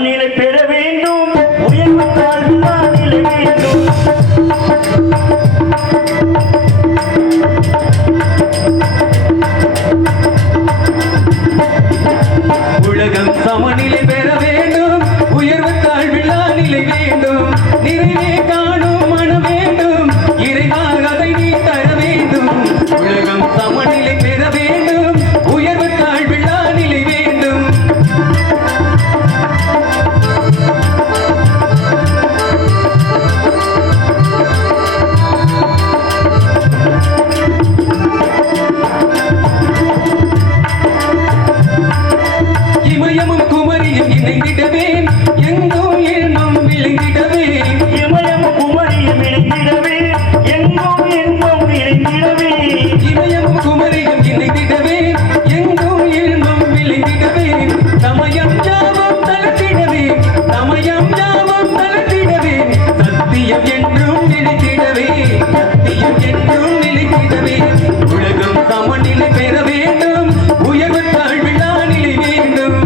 சமநிலை பெற வேண்டும், உயர்வு தாழ்வில்லா நிலை வேண்டும். உலகம் சமநிலை பெற வேண்டும், உயர்வு தாழ்வில்லா நிலை வேண்டும். நிறைவே காணும் மனம் வேண்டும், இறைவா அதை நீ தர வேண்டும். உலகம் சமநிலை பெற வேண்டும், உயர்வு தாழ்வில்லா நிலை வேண்டும். இமயமும் குமரியும் இணைந்திடவே, எங்கும் இன்பம் விளைந்திடவே. இமயமும் குமரியும் இணைந்திடவே, எங்கும் இன்பம் விளைந்திடவே. இமயமும் குமரியும் இணைந்திடவே, எங்கும் இன்பம் விளைந்திடவே. சமயம் யாவும் தளர்த்திடவே, சமயம் யாவும் தளர்த்திடவே. சத்தியம் என்றும் நிலைத்திடவே, சத்தியம் என்றும் நிலைத்திடவே. உலகம் சமநிலை பெற வேண்டும், உயர்வு தாழ்வில்லா நிலை வேண்டும்.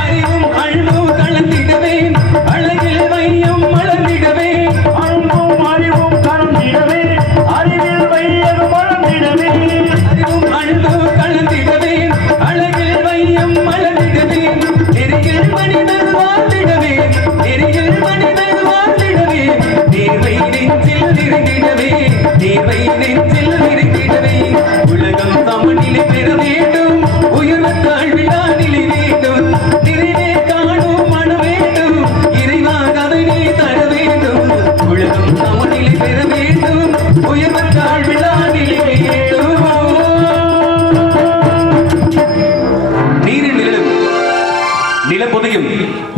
அறிவும் அன்பும் கலந்திடவே, அழகில் வையம் மலர்ந்திடவே. அன்பும் அறிவும் கலந்திடவே, அறிவில் வையது மலர்ந்திடவே. அறிவும் அன்பும் கலந்திடவே, அழகில் வையம் மலர்ந்திடவே. நெறியில் மனிதன் வாழ்ந்திடவே, நெறியில் மனிதன் வாழ்ந்திடவே. தேவை நெஞ்சில் நிறைந்திடவே, தேவை நெஞ்சில் நிறைந்திடவே. உலகம் சமநிலை பெற வேண்டும், உயர்வு தாழ்வில்லா நிலை வேண்டும். நிறைவே காணும் மனம் வேண்டும், இறைவா அதை நீ தர வேண்டும். உலகம் சமநிலை பெற வேண்டும், உயர்வு தாழ்வில்லா நிலை வேண்டும். நீரில் நிழலும் நிலப்பொதையும்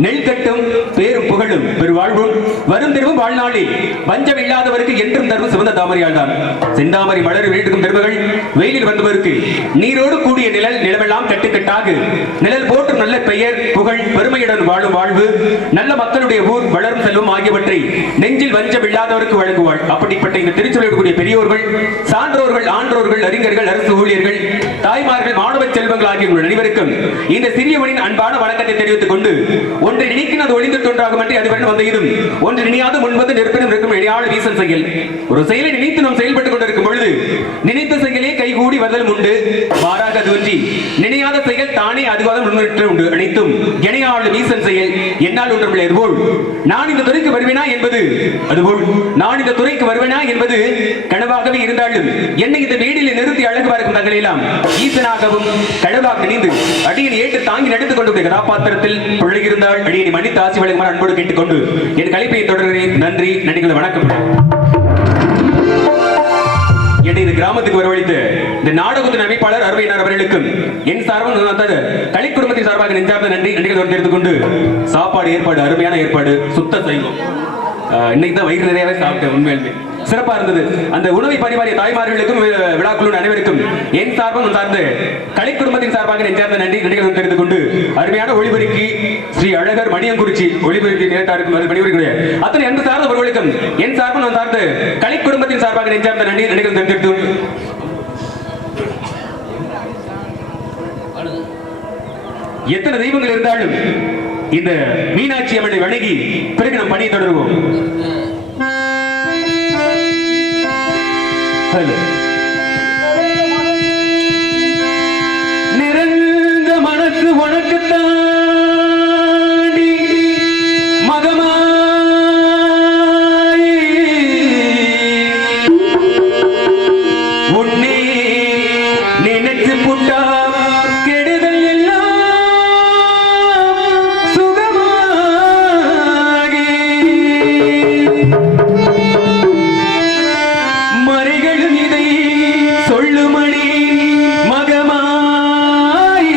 நெல் கட்டும் பேரும் புகழும் பெருவாழ்வும் வரும் தெருவும் வாழ்நாளில் பஞ்சம் இல்லாதவருக்கு என்றும் தரும் சிவந்த தாமரையால் தான். செந்தாமரை மலர் வீட்டுக்கும் பெருமகள் வெயிலில் வந்தவருக்கு நீரோடு கூடிய நிழல் நிலவெல்லாம் கட்டுக்கட்டாக நிழல் போற்றும் நல்ல பெயர் புகழ் பெருமையுடன் வாழும் வாழ்வு நல்ல மக்களுடைய ஊர் வளரும் செல்வம் ஆகியவற்றை நெஞ்சில் வஞ்சம் இல்லாதவருக்கு வழங்குவாள். அப்படிப்பட்ட இந்த திருச்சூரில் கூடிய பெரியோர்கள், சான்றோர்கள், ஆன்றோர்கள், அறிஞர்கள், அரசு ஊழியர்கள், தாய்மார்கள், மாணவ செல்வங்கள் ஆகிய உங்கள் அனைவருக்கும் இந்த சிறியவனின் அன்பான வணக்கத்தை தெரிவித்துக் கொண்டு ஒன்று நினைக்கும் அது ஒளிந்து தோன்றாகும் என்று அதுவரை வந்த இதும் ஒன்று நினையாது முன்பது நெருப்பினும் இருக்கும் எளியாள் வீசல் செயல். ஒரு செயலை நினைத்து நாம் செயல்பட்டுக் கொண்டிருக்கும் பொழுது நினைத்த செயலே கைகூடி வருதலும் உண்டு, மாறாக அது ஒன்றி நினையாத செயல் தானே அதுவாக முன்னேற்றம் உண்டு. அனைத்தும் எனையாள் வீசல் செயல் என்னால் ஒன்றுமில்லை. அதுபோல் நான் இந்த துறைக்கு வருவேனா என்பது அதுபோல் நான் இந்த துறைக்கு வருவேனா என்பது கனவாகவே இருந்தாலும் என்னை இந்த வீடில் நிறுத்தி அழகு பார்க்கும் தங்களை எல்லாம் ஈசனாகவும் கடவாக நினைந்து அடியனை ஏற்று தாங்கி நடித்துக் கொண்டு கதாபாத்திரத்தில் பிழையிருந்தால் அடியனை மன்னித்து ஆசி வழங்குமாறு அன்போடு கேட்டுக்கொண்டு என் கலைப்பை தொடர்கிறேன். நன்றி, நன்றிகள், வணக்கம். என்னை இந்த கிராமத்துக்கு வரவழைத்து இந்த நாடகத்தின் அமைப்பாளர் அருமையினார் அவர்களுக்கும் என் சார்பாக கலை குடும்பத்தின் சார்பாக நெஞ்சார்ந்த நன்றி, நன்றிகள் தெரிவித்துக் கொண்டு சாப்பாடு ஏற்பாடு அருமையான ஏற்பாடு, சுத்த செய்வோம். இன்னைக்கு தான் வயிறு நிறையவே சாப்பிட்டேன். உண்மையிலுமே சிறப்பா இருந்தது. அந்த உணவை பரிமாறிய தாய்மார்களுக்கும் விழாக்குழு அனைவருக்கும் என் சார்பும் சார்ந்த கலை குடும்பத்தின் சார்பாக நெஞ்சார்ந்த நன்றி, நன்றிகள் தெரிந்து கொண்டு அருமையான ஒளிபெருக்கி ஸ்ரீ அழகர் மணியங்குறிச்சி ஒளிபெருக்கி நேரத்தாருக்கும் பணிபுரிக்கூடிய அத்தனை அன்பு சார்ந்த அவர்களுக்கும் என் சார்பும் சார்ந்த கலை குடும்பத்தின் சார்பாக நெஞ்சார்ந்த நன்றி, நன்றிகள் தெரிவித்து கொண்டு எத்தனை தெய்வங்கள் இருந்தாலும் இந்த மீனாட்சி அம்மனை வணங்கி பிறகு நம் பணியை தொடருவோம். நிறைந்த மனக்கு உனக்கு தாண்டி மகமாய் உன்னே நினைச்சு புட்டா கெடுதல் எல்லாம் சுகமாகி மறைகளும் இதை சொல்லுமணி மகமாய்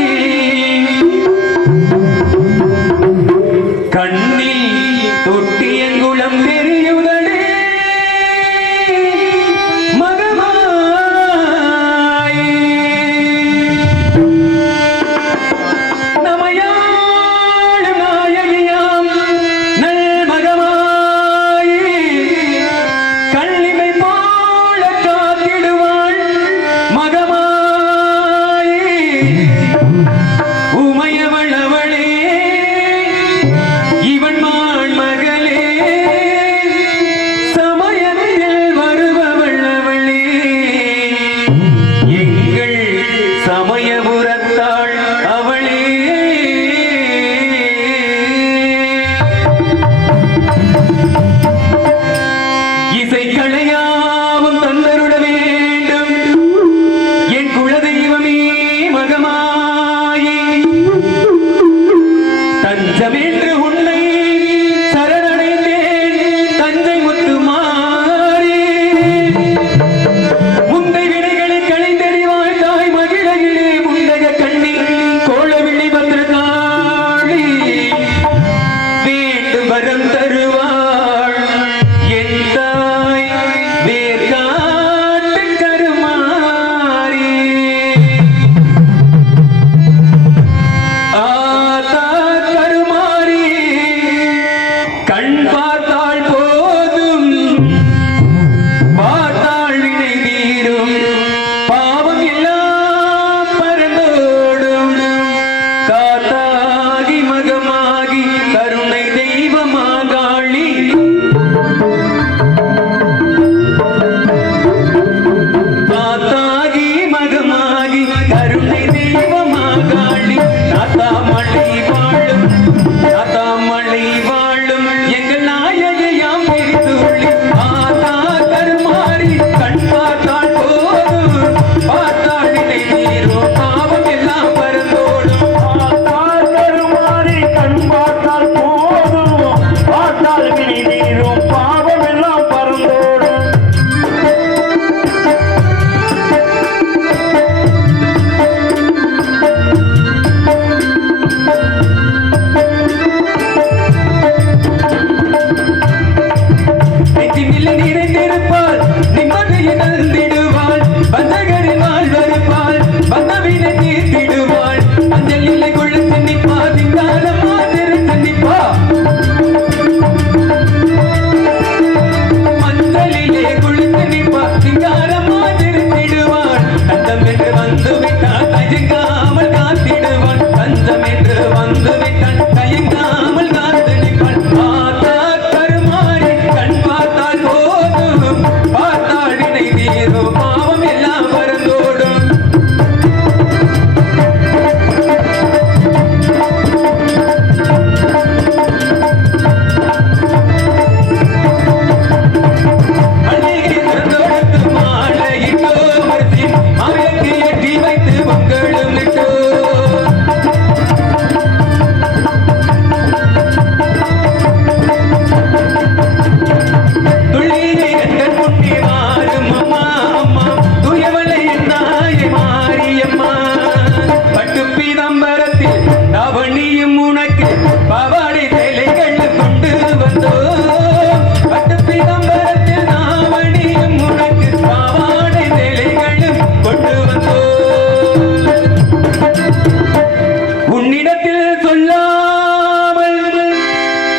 சொல்லாமல்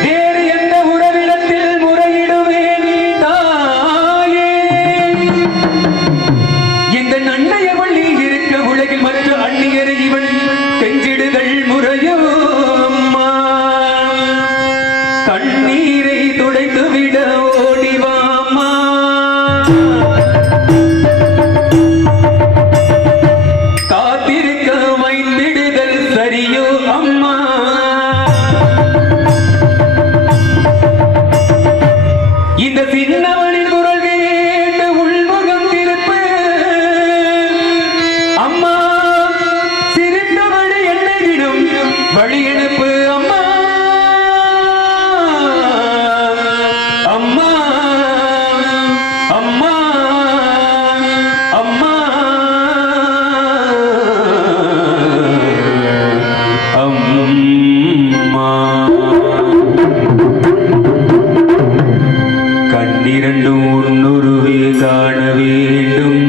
வேறு எந்த உறவிடத்தில் முறையிடுவேன் தாயே. இந்த நன்னைய வள்ளி இருக்க உலகில் மற்ற அந்நியரை இவள் கெஞ்சிடுதல் முறையோ அம்மா. கண்ணீரை துடைத்து விட ஓடிவாமா. காத்திருக்க வைத்திடுதல் சரியோ அம்மா. இந்த சின்னவனின் குரல் கேட்டு உள்முகம் திருப்பு அம்மா. சிரித்தவளை என்னை விடும் வழி எழுப்பு அம்மா. அம்மா அம்மா அம்மா அம்மா. கண்ணிரண்டும் உன்னுருவே காண வேண்டும்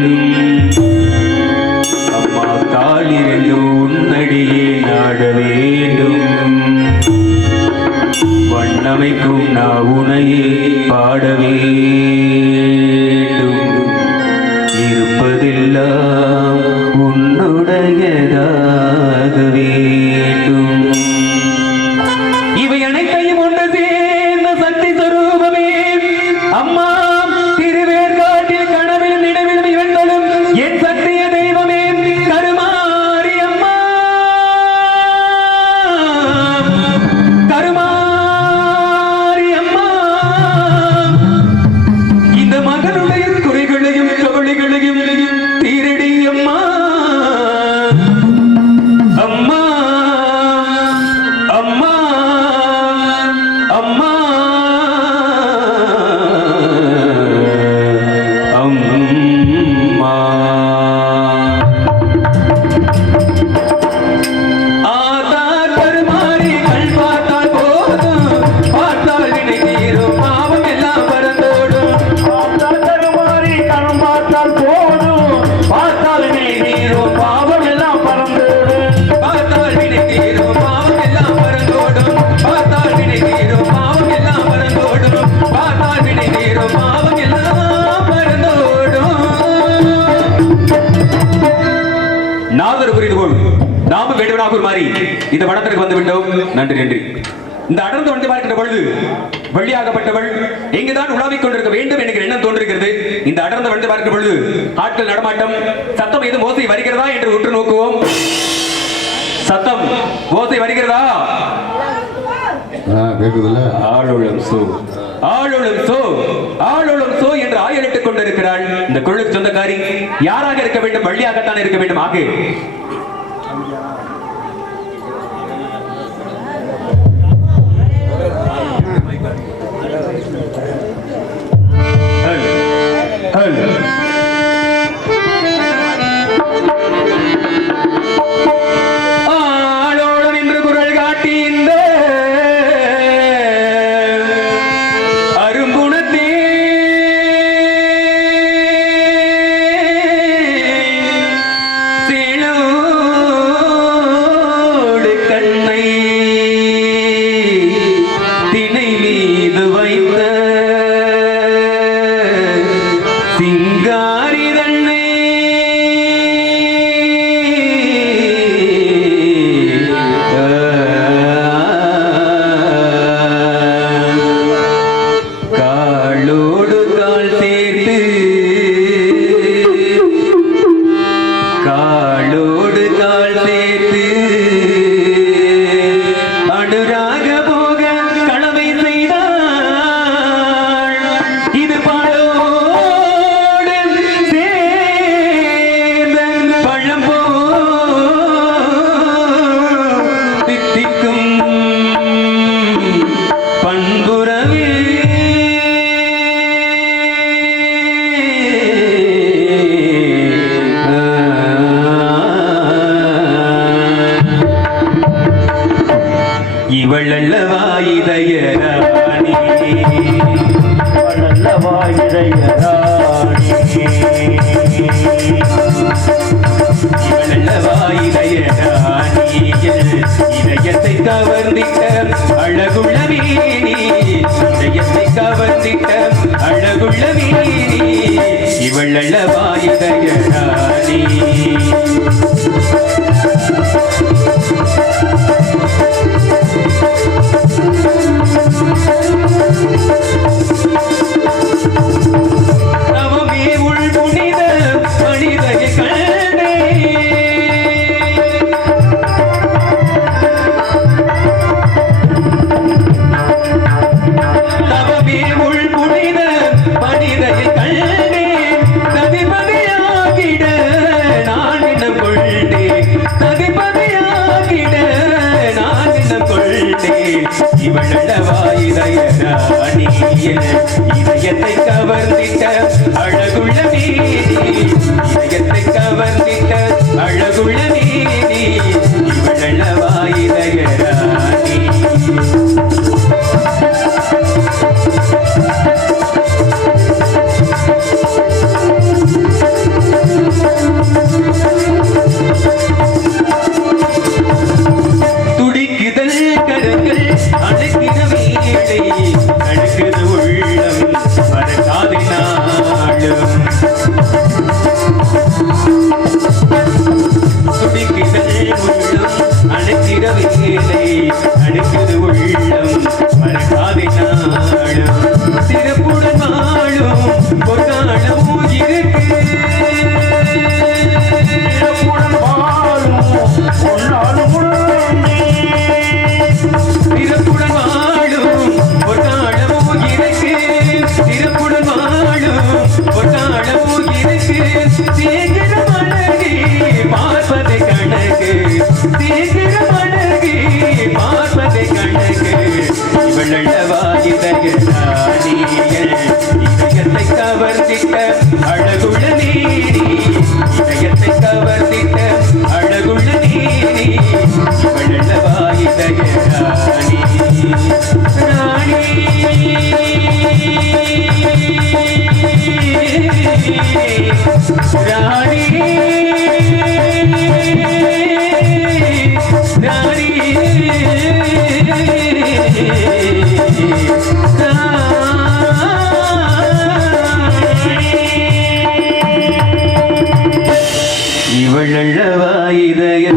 அம்மா. காலிரண்டும் உன்னடியே நாட வேண்டும். வண்ணமைக்கும் நான் உனையே பாட வேண்டும். இருப்பதெல்லாம் உன்னுடையதாக வேண்டும். இவை அனைத்தையும் ஒன்று சேர்ந்த சக்தி சொரூபமே அம்மா. திருவேற்காட்டில் கனவில் நினைவிலும் இவர்களும் என் சத்திய தெய்வமே கருமாரி அம்மா. கருமாரி அம்மா. இந்த மகனுடைய குறைகளையும் கவலைகளையும் தீரடி அம்மா. அம்மா அம்மா அம்மா அம்மா. ஆதார் கருமாறி கண் பார்த்தால் போதும். பார்த்தால் வினை தீரும் பாவம் எல்லாம் பறந்தோடும். ஆத்தாள் கருமாறி கணம் பார்த்தால் போதும். பார்த்தால் வினை தீரும் பாவம் எல்லாம் பறந்தோடும். பார்த்தால் வினை தீரும் பாவம் எல்லாம் பறந்தோடும். பார்த்தால் வினை தீரும் பாவம் எல்லாம் பறந்தோடும். பார்த்தால் வினை தீரும் பாவம் எல்லாம் பறந்தோடும். நாதர் புரிந்து கொள். நாமும் வேண்டுவனாகூர் மாறி இந்த வனத்திற்கு வந்து விட்டோம். நன்றி நன்றி. இந்த அடர்ந்து வந்து பார்க்கின்ற பொழுது வள்ளியாகப்பட்டவள் எங்குதான் உலாவிக் கொண்டிருக்க வேண்டும் என்கிற எண்ணம் தோன்றுகிறது. இந்த அடர்ந்து வந்து பார்க்கின்ற பொழுது ஆட்கள் நடமாட்டம் சத்தம் ஏதும் ஓசை வருகிறதா என்று உற்று நோக்குவோம். சத்தம் ஓசை வருகிறதா? கேக்குதுல்ல? ஆளுளம் சோ ஆளுளம் சோ ஆளுளம் சோ என்று ஆயலிட்டுக் கொண்டிருக்கிறாள். இந்த குழுக்கு சொந்தக்காரி யாராக இருக்க வேண்டும்? வள்ளியாகத்தான் இருக்க வேண்டும். ஆக ஆளோளம் என்று குரல் காட்டி இந்த அரும்புணத்தே சேலோடு கண்ணை திணை மீது வைத்த சிங்காரி தன்னை காலோடு கால் சேர்த்து காலோடு கால் சேர்த்து அனுராக போக கடமை செய்தாள். இது பாலோடு சேர்ந்த பழம்போ தித்திக்கும் பண்புறவே. இவளல்லவா இதயராணி. வல்லவா இதயராணி. இவளல்லவா இதயராணி. இதயத்தை கவர்ந்திட்ட அழகுள்ள வீணி இதயத்தை கவர்ந்திட்ட அழகுள்ள வீணி இவள் அல்லவா இதய ராணி இதயத்தை கவர்ந்திட்ட அழகுள்ள நீதி இதயத்தை கவர்ந்திட்ட அழகுள்ள நீதி இவளவா இதய ராணி துடிக்குதல் கரங்கள் அழைக்கிற வீடை நடக்குது உள்ளம் மறக்காது நாளும் துடிக்குதல் உள்ளம் அழைக்கிற வீடை நடக்குது உள்ளம் மறக்காது நாளும் சிறப்புடன் வாழும் பொருளாளமும் இருக்கு சிறப்புடன் வாழும் பொன்னாளும் சிறப்புடன் வாழும் பொன்னாளமும் இருக்கு சிறப்புடன் வாழும் பொன்னாளமும் இருக்கு சீக்கிரம் அழகி பார்ப்பதை கணக்கு சீக்கிரம் அழகி பார்ப்பதை கணக்கு இவளவா இதய ராணியல் இதயத்தை கவர்ந்திட்ட அழகுள்ள நீதி இதயத்தை கவர்ந்திட்ட அழகுள்ள நீதி இவளவா இதய ராணி ராணி ராணி இவளவா இதய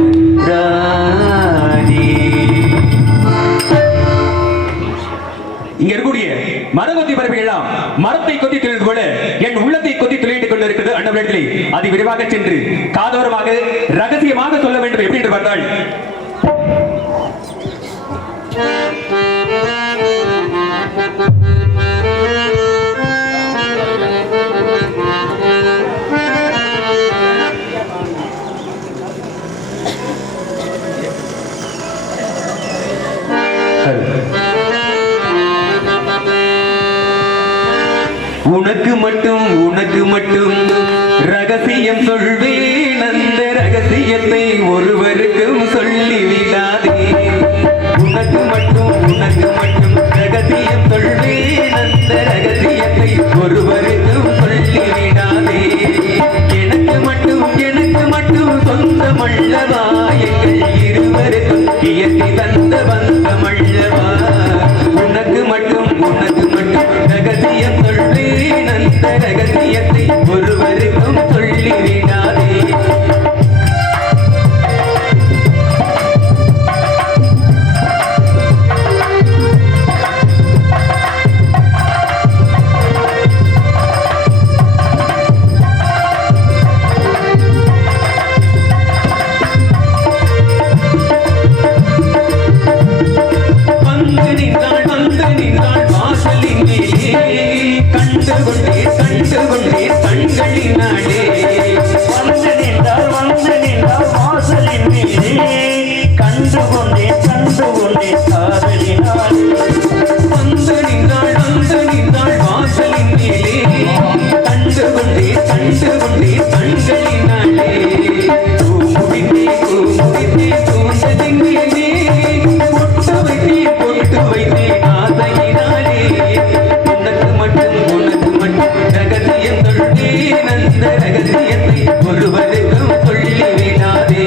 ராணி இங்க இருக்கக்கூடிய மரங்கொத்தி பறவைகள் எல்லாம் மரத்தை கொத்தி துளிர்ந்து போல என் உள்ளத்தை கொத்தி துளையிட்டுக் கொண்டிருக்கிறது அண்ணவர்களே அது விரைவாக சென்று காதோரமாக ரகசியமாக சொல்ல வேண்டும் எப்படி என்று பார்த்தால் உனக்கு மட்டும் ரகசியம் சொல்வேன் அந்த ரகசியத்தை ஒருவருக்கும் சொல்லிவிடாதே உனக்கு மட்டும் ரகசியம் சொல்வேன் அந்த ரகசியத்தை ஒருவருக்கும் சொல்லிவிடாதே எனக்கு மட்டும் சொந்தமல்லவா எங்கள் இருவருக்கும் இயற்கை தந்த பந்தமல்லவா உனக்கு மட்டும் ரகசியம் சொல்வேன் அந்த ரகசியத்தை ஒருவருக்கும் சொல்லிவிடாதே ஒருவருக்கும் சொல்லிவிடாதே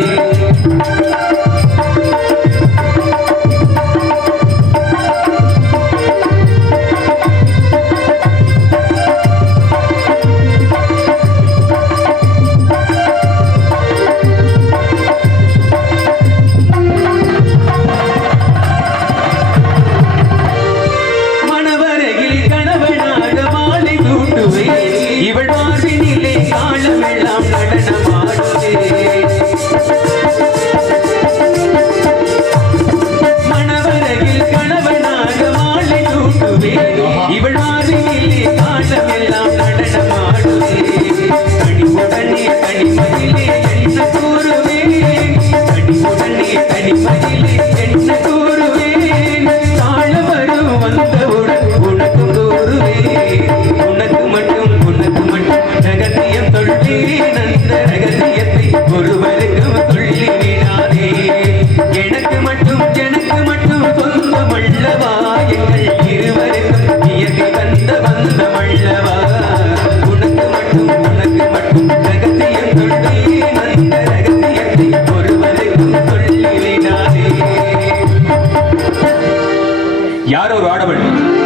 யாரோ ஒரு ஆடவன்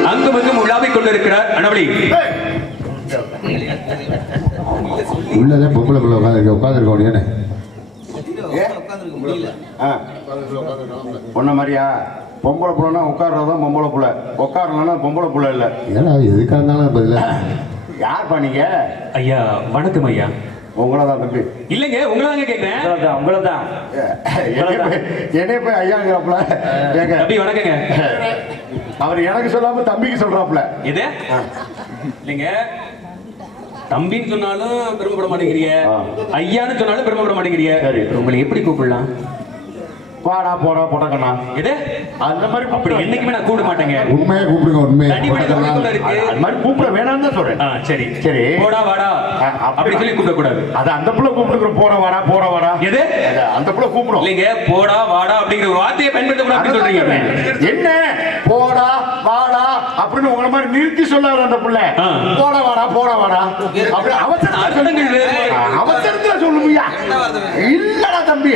அங்கும் இங்கும் உலாவிக் கொண்டிருக்கிறார். அனவழி உள்ளதே பொம்பளை பிள்ளை உட்காந்துருக்க முடியாது. பொண்ண மாதிரியா பொம்பளை புள்ளனா உட்கார்றதான் பொம்பளை புள்ள, உட்காரலன்னா பொம்பளை புள்ள இல்ல. ஏன்னா எதுக்காக இருந்தாலும் பதில யார்ப்பா நீங்க? ஐயா வணக்கம் ஐயா. உங்களதான் தம்பி. இல்லைங்க உங்களதாங்க கேட்கிறேன். உங்களதான் என்னைய போய் ஐயாங்கிறாப்புல. ஏங்க தம்பி வணக்கங்க. அவர் எனக்கு சொல்லாம தம்பிக்கு சொல்றாப்புல. இது இல்லைங்க, தம்பின்னு சொன்னாலும் பெருமைப்பட மாட்டேங்கிறீங்க, ஐயான்னு சொன்னாலும் பெருமைப்பட மாட்டேங்கிறீங்க. சரி. உங்களை எப்படி கூப்பிடலாம்? வாடா போடா போட்டக்கண்ணா. எது அந்த மாதிரி அப்படி என்னைக்குமே நான் கூப்பிட மாட்டேங்க. உண்மையை கூப்பிடுங்க. உண்மையை தனிப்பட்ட உறவுக்குள்ள இருக்கு. அது மாதிரி கூப்பிட வேணாம்னு தான் சொல்றேன். சரி சரி. போடா வாடா அப்படி சொல்லி கூப்பிட கூடாது. அது அந்த புள்ள கூப்பிடுற போட வாடா போட வாடா. எது அந்த புள்ள கூப்பிடும். இல்லைங்க, போடா வாடா அப்படிங்கிற ஒரு வார்த்தையை பயன்படுத்த கூடாது சொல்றீங்க. என்ன போடா வாடா அப்படின்னு உங்களை மாதிரி நிறுத்தி சொல்லாத அந்த புள்ள. போட வாடா போட வாடா அப்படி அர்த்தங்கள் வேறு. அவசரத்துல சொல்லுவியா? இல்லடா தம்பி.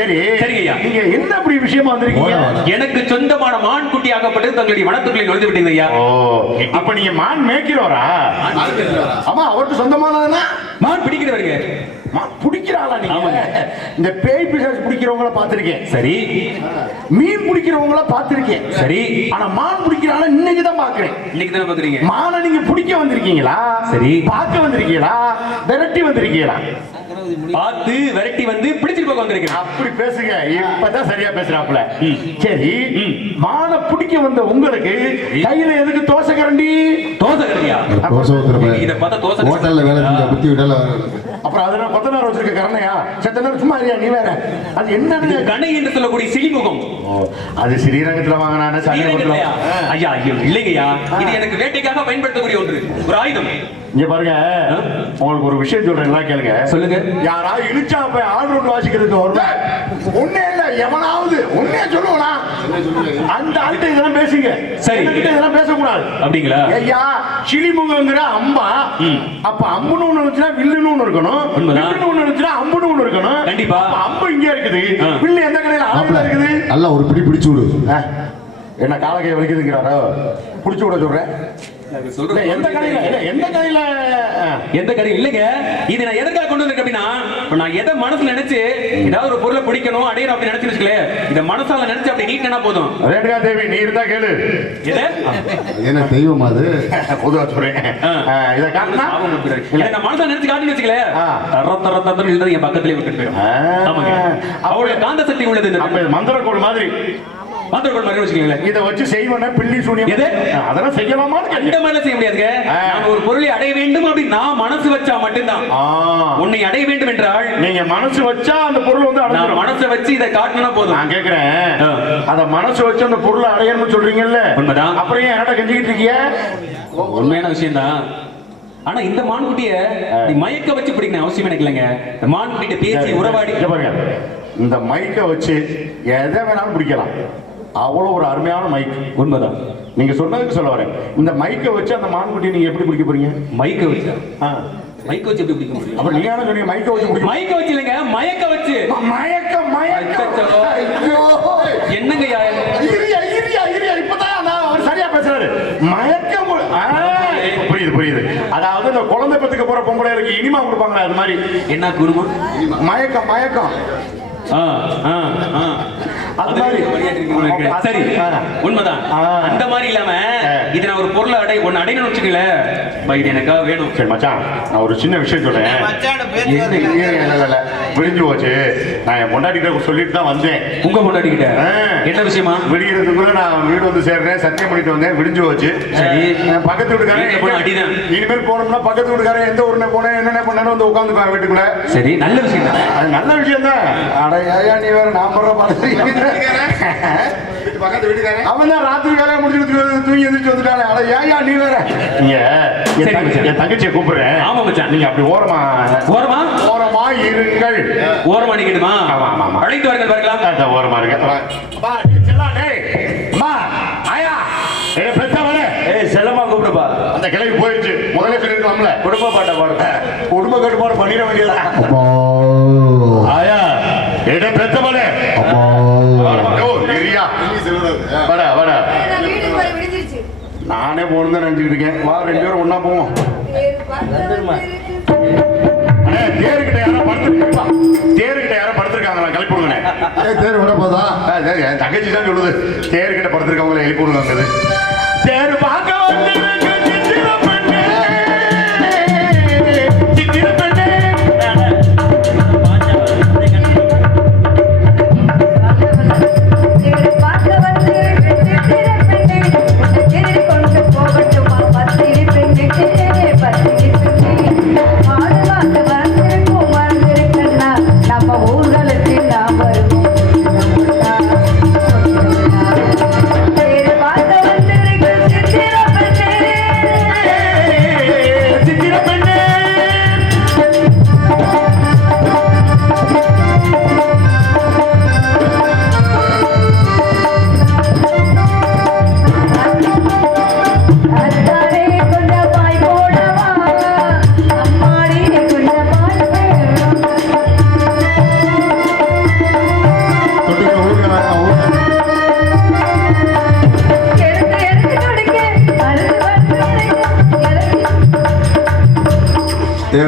சரி சரிங்கய்யா. நீங்க என்ன அப்படி விஷயமா வந்திருக்கீங்க? எனக்கு சொந்தமான மான் குட்டியாகப்பட்டு தங்களுடைய வனத்துக்குள்ளே நுழைந்து விட்டீங்க ஐயா. ஓ, அப்ப நீங்க மான் மேய்க்கிறவரா? ஆமா, அவருக்கு சொந்தமானதுன்னா மான் பிடிக்கிறவருங்க. பிடிக்கிறாளா நீங்க? ஆமாங்க. இந்த பேய் பிசாசு பிடிக்கிறவங்கள பாத்திருக்கேன். சரி. மீன் பிடிக்கிறவங்கள பாத்திருக்கேன். சரி. ஆனா மான் பிடிக்கிறாள இன்னைக்கு தான் பாக்குறேன். இன்னைக்கு தானே பாக்குறீங்க. மானை நீங்க பிடிக்க வந்திருக்கீங்களா? சரி. பார்க்க வந்திருக்கீங்களா? விரட்டி வந்திருக்கீங்களா? பார்த்து விரட்டி வந்து பிடிச்சிட்டு போக வந்திருக்கேன். அப்படி பேசுங்க. இப்பதான் சரியா பேசுறாப்புல. சரி, மானை பிடிக்க வந்த உங்களுக்கு கையில எதுக்கு தோசை கரண்டி? தோசை கரண்டியா? தோசை இத பார்த்தா தோசை ஹோட்டல்ல வேலை செஞ்ச புத்தி விடல. அப்புறம் அதெல்லாம் கொத்தனார் வச்சிருக்க கரணையா? செத்த நேரம் சும்மா இல்லையா? நீ வேற அது என்னன்னு கணை என்று சொல்லக்கூடிய சிலிமுகம். அது ஸ்ரீரங்கத்துல வாங்கினானே ஸ்ரீரங்கத்திலயா? ஐயா ஐயோ இல்லைங்கய்யா, இது எனக்கு வேட்டைக்காக பயன்படுத்தக்கூடிய ஒன்று, ஒரு ஆயுதம். இங்க பாருங்க, உங்களுக்கு ஒரு விஷயம் சொல்றேன், எல்லாம் கேளுங்க. சொல்லுங்க. யாரா இழுச்சா போய் ஆள் ஒன்று வாசிக்கிறதுக்கு வருவ ஒன்னே இல்ல, எவனாவது ஒன்னே சொல்லுவா அந்த ஆள்கிட்ட இதெல்லாம் பேசுங்க. சரி. இதெல்லாம் பேசக்கூடாது. அப்படிங்களா? ஐயா சிலிமுகங்கிற அம்பா, அப்ப அம்புன்னு ஒண்ணு இருந்துச்சுன்னா வில்லுன்னு ஒண்ணு இருக்கணும். வில்லுன்னு ஒண்ணு இருந்துச்சுன்னா அம்புன்னு ஒண்ணு இருக்கணும். கண்டிப்பா. அம்பு இங்க இருக்குது, வில்லு எந்த கடையில ஆளுல இருக்குது? நல்லா ஒரு பிடி பிடிச்சு விடு. என்ன காலக்கை வலிக்குதுங்கிறாரோ? புடிச்சு விட சொல்றேன். எந்த கடையில எந்த கடை இல்லைங்க. இது நான் எதற்காக கொண்டு வந்திருக்கேன் அப்படின்னா, நான் எதை மனசுல நினைச்சு ஏதாவது ஒரு பொருளை பிடிக்கணும் அடையணும் அப்படி நினைச்சு வச்சுக்கல, இந்த மனசால நினைச்சு அப்படி நீட்டினா போதும். ரேணுகா தேவி நீ இருந்தா கேளு. எது என்ன தெய்வம் அது? பொதுவா சொல்றேன். இத காட்டுனா நான் மனசால நினைச்சு காட்டுன்னு வச்சுக்கல, ரத்த ரத்தம் இல்லது என் பக்கத்துலயே விட்டுட்டு போயிடும். ஆமாங்க, அவருடைய காந்த சக்தி உள்ளது. இந்த மந்திரக்கோள் மாதிரி மந்திரக்கோள் மாதிரி வச்சுக்கீங்களேன். இதை வச்சு செய்வன பில்லி சூனியம் எது அதெல்லாம் செய்யலாமா? இந்த மாதிரி செய்ய முடியாதுங்க. நான் ஒரு பொருளை அடைய வேண்டும் அப்படி நான் மனசு வச்சா மட்டும்தான். உன்னை அடைய வேண்டும் என்றால் நீங்க மனசு வச்சா அந்த பொருள் வந்து நான் மனசை வச்சு இதை காட்டணும்னா போதும். நான் கேக்குறேன், அத மனசு வச்சு அந்த பொருளை அடையணும்னு சொல்றீங்கல்ல, உண்மைதான். அப்புறம் ஏன் என்னடா கெஞ்சிக்கிட்டு இருக்கீங்க? உண்மையான விஷயம் தான். ஆனா இந்த மான்குட்டிய மயக்க வச்சு பிடிக்கணும் அவசியம் எனக்கு இல்லைங்க. இந்த மான்குட்டிய பேசி உறவாடி பாருங்க, இந்த மைக்க வச்சு எதை வேணாலும் பிடிக்கலாம். அவ்வளவு ஒரு அருமையான மைக். உண்மைதான். நீங்க சொன்னதுக்கு சொல்ல வரேன். இந்த மைக்க வச்சு அந்த மான்குட்டியை நீங்க எப்படி பிடிக்க போறீங்க? மைக்க வச்சு மைக்க வச்சு எப்படி பிடிக்க முடியும்? அப்ப நீங்க என்ன சொன்னீங்க? மைக்க வச்சு பிடிக்க. மைக்க வச்சு இல்லைங்க, மயக்க வச்சு. என்னங்க இப்பதான் அவர் சரியா பேசுறாரு. மயக்கம் புரியுது. அதாவது இந்த குழந்தை பெத்துக்க போற பொம்பளைகளுக்கு இனிமா கொடுப்பாங்களா, அது மாதிரி. என்ன குருமா? மயக்கம் சரி, உண்மைதான். அந்த மாதிரி இல்லாம இது நான் ஒரு பொருளை அடையணும்னு வச்சுக்கல, இது எனக்கா வேணும். சரி மச்சான், நான் ஒரு சின்ன விஷயம் சொல்றேன். விடிஞ்சு போச்சு. நான் என் பொண்டாட்டிகிட்ட சொல்லிட்டு தான் வந்தேன். உங்க பொண்டாட்டிகிட்ட என்ன விஷயமா? விடிகிறதுக்குள்ள நான் வீடு வந்து சேர்றேன், சத்தியம் பண்ணிட்டு வந்தேன். விடிஞ்சு போச்சு. சரி, பக்கத்து வீட்டுக்காரன் அடிதான். இனிமேல் போனோம்னா பக்கத்து வீட்டுக்காரன் எந்த ஊர்ல போனேன் என்னென்ன பண்ணேன்னு வந்து உட்காந்துப்பாங்க வீட்டுக்குள்ள. சரி, நல்ல விஷயம் தான். அது நல்ல விஷயம் தான். அடையா நீ வேற நான் பண்ற அவன் தான் ராத்திரி வேலையை முடிச்சுட்டு தூங்கி எந்திரிச்சு வந்துட்டானே. அடையா நீ வேற. என் தங்கச்சியை கூப்பிடுறேன். ஆமா மச்சான், நீங்க அப்படி ஓரமா இருங்கள். ஓரமா நிக்கணுமா? அழைத்து வாருங்கள் பார்க்கலாம். ஓரமா இருங்க. செல்லமா கூப்பிடுப்பா. அந்த கிளவி போயிடுச்சு. முதல்ல சொல்லிருக்கலாம்ல. குடும்ப பாட்டை பாடுங்க. குடும்ப கட்டுப்பாடு பண்ணிட வேண்டியதா? ஆயா எட பெத்தவனே. வாடா வாடா நான் வீட்டுக்கு போய் விடிஞ்சிருச்சு. நானே போகணும் தான் நினைச்சுக்கிட்டு இருக்கேன். வா 2 பேரும் ஒண்ணா போவோம். அண்ணே தேருக்கிட்ட யாரோ படுத்துருக்கா? தேருக்கிட்ட யாரோ படுத்துருக்காங்க, நான் கிளப்பி விடுங்கண்ணே. தேர் விட போதா? என் தங்கச்சி தான் சொல்லுது தேருக்கிட்ட படுத்துருக்கவங்களை எழுப்பி விடுவாங்க. தேர் பார்க்க வந்து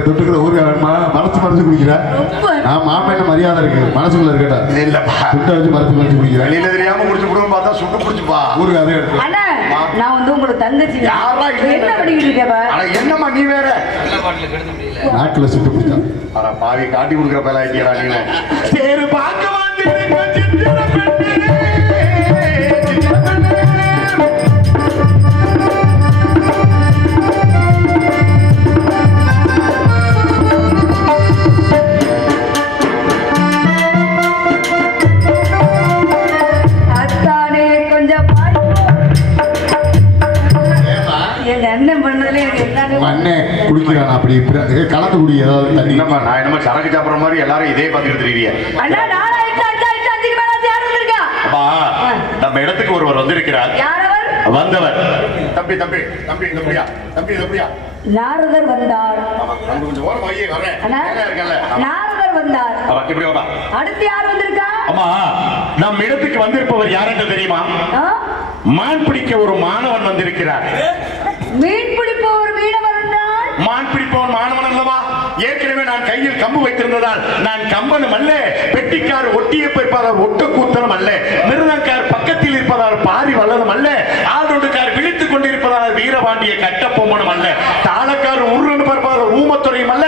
தொட்டுக்கிற ஊருக்கு வேணுமா? மறைச்சு குடிக்கிறேன். நான் மாமேட்ட மரியாதை இருக்கு, மனசுக்குள்ள இருக்கட்டா. இல்லப்பா, துட்டை வச்சு மறைச்சு குடிக்கிறேன். வெளியில தெரியாம குடிச்சு விடுவோம் பார்த்தா சுட்டு பிடிச்சுப்பா ஊருக்கு அதே எடுத்து. அண்ணா, நான் வந்து உங்களுக்கு தங்கச்சி. யாரா என்ன பண்ணிக்கிட்டு இருக்கேப்பா? ஆனா என்னம்மா நீ வேற நாட்டுல சுட்டு பிடிச்சான். ஆனா பாவி காட்டி கொடுக்குற பேல ஆயிட்டியடா நீங்க. தேரு பார்க்க குடிக்கிறான் அப்படி கலந்து குடி ஏதாவது தண்ணி. என்னம்மா நான் என்னமா சரக்கு சாப்பிடுற மாதிரி எல்லாரும் இதே பார்த்துட்டு தெரியுறிய. நம்ம இடத்துக்கு ஒருவர் வந்திருக்கிறார். வந்தவர் தம்பி தம்பி தம்பி தம்பியா தம்பி தம்பியா நாரதர் வந்தார். கொஞ்சம் ஓரமா ஐயே வரேன். நாரதர் வந்தார். இப்படி வாடா. அடுத்து யார் வந்திருக்கா? அம்மா நம் இடத்துக்கு வந்திருப்பவர் யார் என்று தெரியுமா? மான் பிடிக்க ஒரு மாணவன் வந்திருக்கிறார். மீன் பிடிப்ப ஒரு மீனவர் என்றால் மான் பிடிப்பவன் மாணவன் அல்லவா? ஏற்கனவே நான் கையில் கம்பு வைத்திருந்ததால் நான் கம்பனும் அல்ல, பெட்டிக்கார் ஒட்டிய இருப்பதால் ஒட்டு கூத்தனும் அல்ல, மிருதங்கார் பக்கத்தில் இருப்பதால் பாரி வல்லதும் அல்ல, ஆடோடுக்கார் விழித்துக் கொண்டிருப்பதால் வீரபாண்டிய கட்டப்பொம்மனும் அல்ல, தாளக்கார் உருன்னு பார்ப்பதால் ஊமத்துறையும் அல்ல,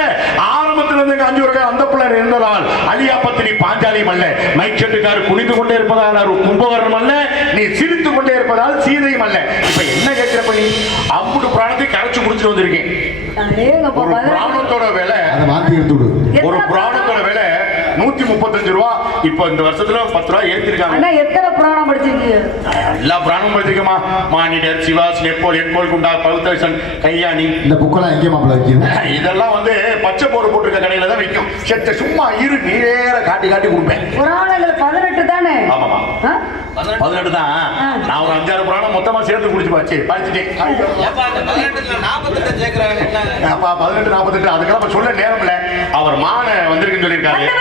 ஆரம்பத்திலிருந்து 5 வருடம் அந்த பிள்ளை இருந்ததால் அலியாபத்தினி பாஞ்சாலியும் அல்ல, மைச்சட்டுக்கார் குனிந்து கொண்டே இருப்பதால் கும்பகர்ணம் அல்ல, நீ சிரித்துக் கொண்டே இருப்பதால் சீதையும் அல்ல. இப்ப என்ன கேட்கிறப்ப நீ அம்புடு பிராணத்தை கரைச்சு முடிச்சுட்டு வந்திருக்கேன். ஒரு பிராணத்தோட வேலை ஒரு புராணத்தோட விலை 135 ரூபா. இப்ப இந்த வருஷத்துல 10 ரூபா ஏத்திருக்காங்க. எத்தனை புராணம் படிச்சிருக்கீங்க? எல்லா புராணமும் படிச்சிருக்கமா. மானிடர், சிவாஸ், நெப்போலியன், கோல்குண்டா, பௌத்தரசன், கையாணி. இந்த புக்கெல்லாம் எங்கே மாப்பிள்ள வைக்கிறது? இதெல்லாம் வந்து பச்சை போர்டு போட்டிருக்க கடையில தான் விற்கும். செத்த சும்மா இரு நேர காட்டி காட்டி கொடுப்பேன். புராணங்கள் 18 தானே? ஆமாமா 18 தான். நான் ஒரு 5-6 புராணம் மொத்தமா சேர்த்து குடிச்சு பாச்சு படிச்சுட்டேன். 18 48 அதுக்கெல்லாம் சொல்ல நேரம் இல்ல. அவர் மான வந்திருக்குன்னு சொல்லியிருக்காரு.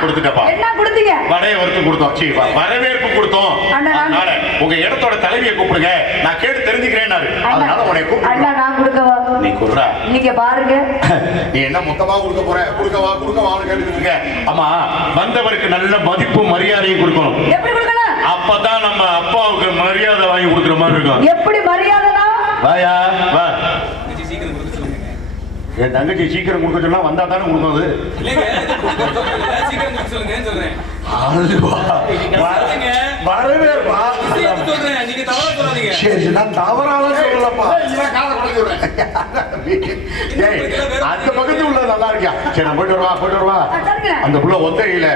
கொடுத்துட்டப்பா. என்ன கொடுத்தீங்க? வரவேற்பு கொடுத்தோம். சீ வரவேற்பு கொடுத்தோம். அதனால உங்க இடத்தோட தலைவியை கூப்பிடுங்க, நான் கேட்டு தெரிஞ்சுக்கிறேன்னாரு. அதனால உன்னை கூப்பிடு. அண்ணா நான் கொடுக்கவா? நீ குடுறா. நீங்க பாருங்க. நீ என்ன மொத்தமா கொடுக்க போற? கொடுக்கவான்னு கேட்டுட்டு இருக்க. ஆமா வந்தவருக்கு நல்ல மதிப்பு மரியாதையும் கொடுக்கணும். எப்படி கொடுக்கணும்? அப்பதான் நம்ம அப்பாவுக்கு மரியாதை வாங்கி கொடுக்குற மாதிரி இருக்கும். எப்படி மரியாதைனா? வாயா வா. என் தங்கச்சி சீக்கிரம் கொடுக்க சொன்னா வந்தா தானே கொடுக்கும். வரவேற்பா. தவறாக சொல்லப்பா. அந்த பக்கத்து உள்ள நல்லா இருக்கியா? சரி போயிட்டு வருவா. அந்த புள்ள ஒத்தையில